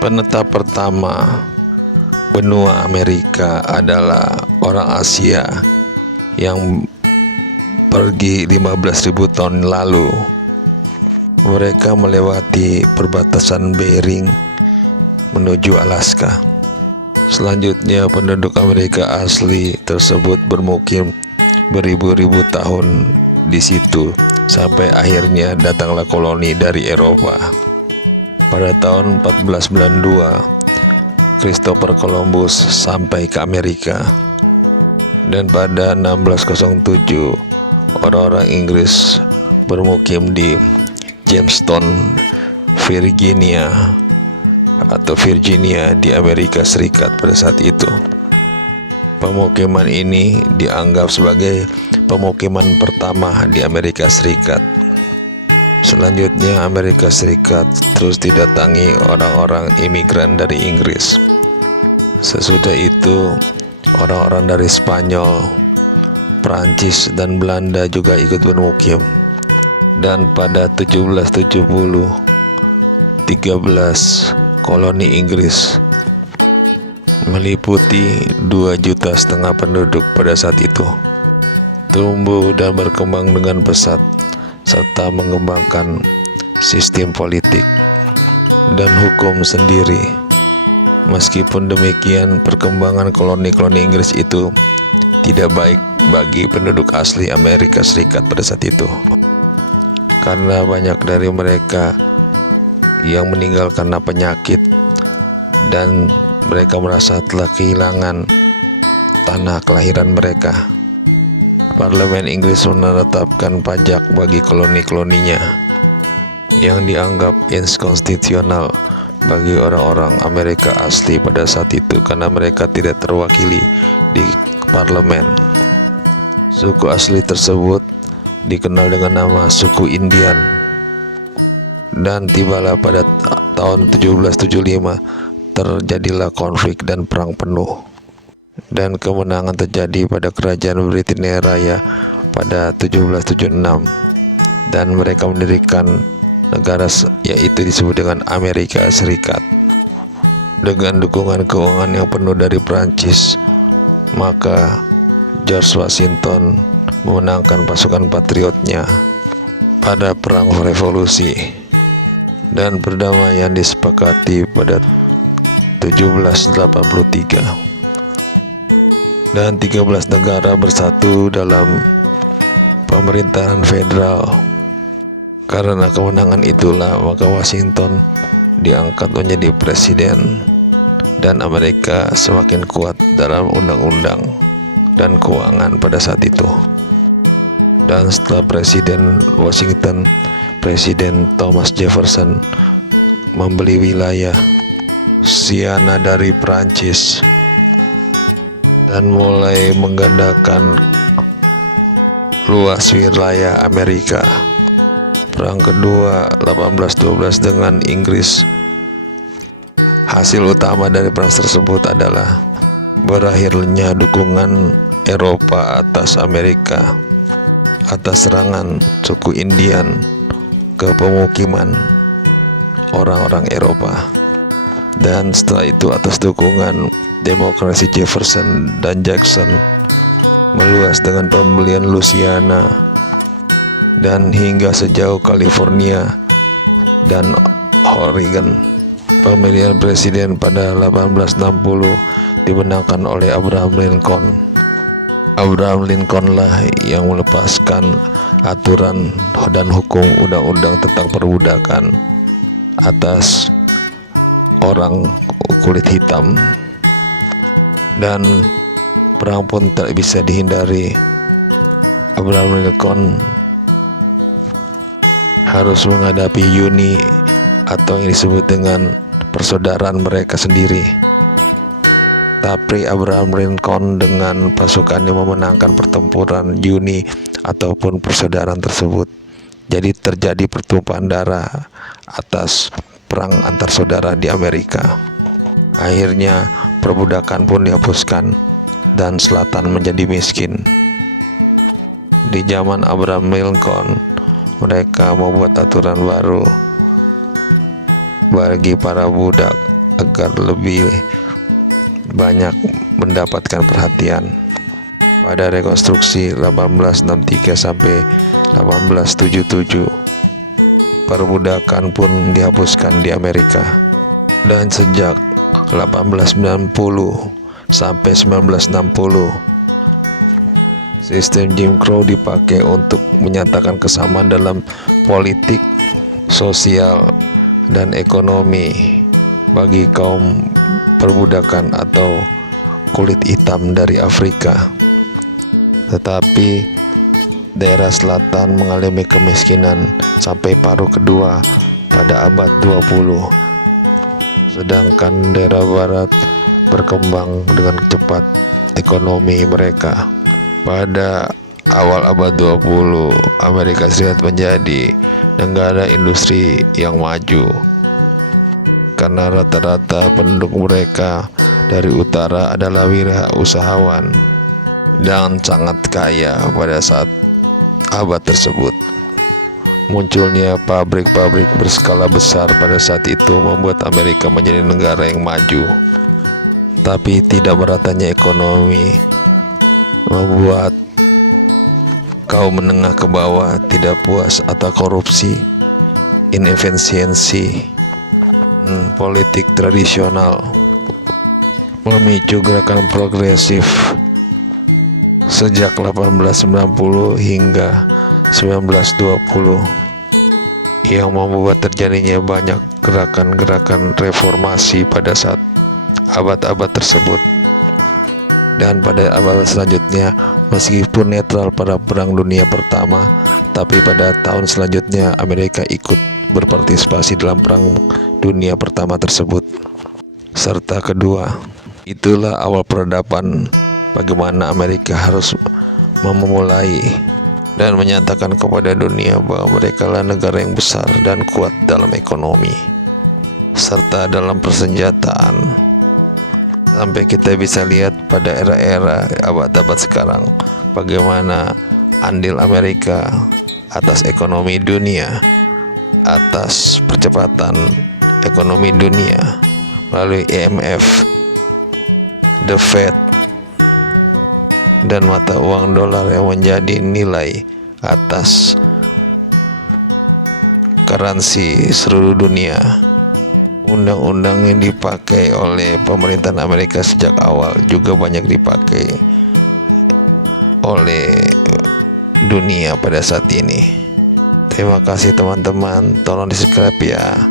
Penetap pertama benua Amerika adalah orang Asia yang pergi 15.000 tahun lalu. Mereka melewati perbatasan Bering menuju Alaska. Selanjutnya penduduk Amerika asli tersebut bermukim beribu-ribu tahun di situ sampai akhirnya datanglah koloni dari Eropa. Pada tahun 1492, Christopher Columbus sampai ke Amerika, dan pada 1607 orang-orang Inggris bermukim di Jamestown, Virginia di Amerika Serikat pada saat itu. Pemukiman ini dianggap sebagai pemukiman pertama di Amerika Serikat. Selanjutnya Amerika Serikat terus didatangi orang-orang imigran dari Inggris. Sesudah itu orang-orang dari Spanyol, Prancis, dan Belanda juga ikut bermukim. Dan pada 1770, 13 koloni Inggris meliputi 2,5 juta penduduk pada saat itu tumbuh dan berkembang dengan pesat, serta mengembangkan sistem politik dan hukum sendiri. Meskipun demikian, perkembangan koloni-koloni Inggris itu tidak baik bagi penduduk asli Amerika Serikat pada saat itu, karena banyak dari mereka yang meninggal karena penyakit, dan mereka merasa telah kehilangan tanah kelahiran mereka. Parlemen Inggris menetapkan pajak bagi koloni-koloninya yang dianggap inkonstitusional bagi orang-orang Amerika asli pada saat itu karena mereka tidak terwakili di parlemen. Suku asli tersebut dikenal dengan nama suku Indian, dan tibalah pada tahun 1775 terjadilah konflik dan perang penuh, dan kemenangan terjadi pada kerajaan Britania Raya pada 1776, dan mereka mendirikan negara yaitu disebut dengan Amerika Serikat. Dengan dukungan keuangan yang penuh dari Prancis, maka George Washington memenangkan pasukan patriotnya pada perang revolusi, dan perdamaian disepakati pada 1783. Dan 13 negara bersatu dalam pemerintahan federal. Karena kemenangan itulah maka Washington diangkat menjadi presiden, dan Amerika semakin kuat dalam undang-undang dan keuangan pada saat itu. Dan setelah Presiden Washington, Presiden Thomas Jefferson membeli wilayah Louisiana dari Prancis dan mulai menggandakan luas wilayah Amerika. Perang kedua 1812 dengan Inggris. Hasil utama dari perang tersebut adalah berakhirnya dukungan Eropa atas Amerika atas serangan suku Indian ke pemukiman orang-orang Eropa. Dan setelah itu atas dukungan demokrasi Jefferson dan Jackson meluas dengan pembelian Louisiana dan hingga sejauh California dan Oregon. Pemilihan presiden pada 1860 dimenangkan oleh Abraham Lincoln. Abraham Lincoln lah yang melepaskan aturan dan hukum undang-undang tentang perbudakan atas orang kulit hitam, dan perang pun tak bisa dihindari. Abraham Lincoln harus menghadapi Uni atau yang disebut dengan persaudaraan mereka sendiri. Tapi Abraham Lincoln dengan pasukannya memenangkan pertempuran Uni ataupun persaudaraan tersebut. Jadi terjadi pertumpahan darah atas perang antar saudara di Amerika. Akhirnya perbudakan pun dihapuskan dan selatan menjadi miskin. Di zaman Abraham Lincoln, mereka membuat aturan baru bagi para budak agar lebih banyak mendapatkan perhatian. Pada rekonstruksi 1863 sampai 1877, perbudakan pun dihapuskan di Amerika. Dan sejak 1890 sampai 1960, sistem Jim Crow dipakai untuk menyatakan kesamaan dalam politik, sosial, dan ekonomi bagi kaum perbudakan atau kulit hitam dari Afrika. Tetapi daerah selatan mengalami kemiskinan sampai paruh kedua pada abad 20, sedangkan daerah barat berkembang dengan cepat ekonomi mereka. Pada awal abad 20, Amerika Serikat menjadi negara industri yang maju karena rata-rata penduduk mereka dari utara adalah wirausahawan dan sangat kaya. Pada saat abad tersebut, munculnya pabrik-pabrik berskala besar pada saat itu membuat Amerika menjadi negara yang maju. Tapi tidak meratanya ekonomi membuat kaum menengah ke bawah tidak puas atau korupsi, inefisiensi politik tradisional, memicu gerakan progresif sejak 1890 hingga 1920 yang membuat terjadinya banyak gerakan-gerakan reformasi pada saat abad-abad tersebut. Dan pada abad selanjutnya, meskipun netral pada Perang Dunia Pertama, tapi pada tahun selanjutnya Amerika ikut berpartisipasi dalam Perang Dunia Pertama tersebut serta kedua. Itulah awal peradaban bagaimana Amerika harus memulai dan menyatakan kepada dunia bahwa mereka adalah negara yang besar dan kuat dalam ekonomi serta dalam persenjataan. Sampai kita bisa lihat pada era-era abad-abad sekarang bagaimana andil Amerika atas ekonomi dunia, atas percepatan ekonomi dunia melalui IMF, The Fed, dan mata uang dolar yang menjadi nilai atas currency seluruh dunia. Undang-undang yang dipakai oleh pemerintahan Amerika sejak awal juga banyak dipakai oleh dunia pada saat ini. Terima kasih teman-teman, tolong di subscribe ya.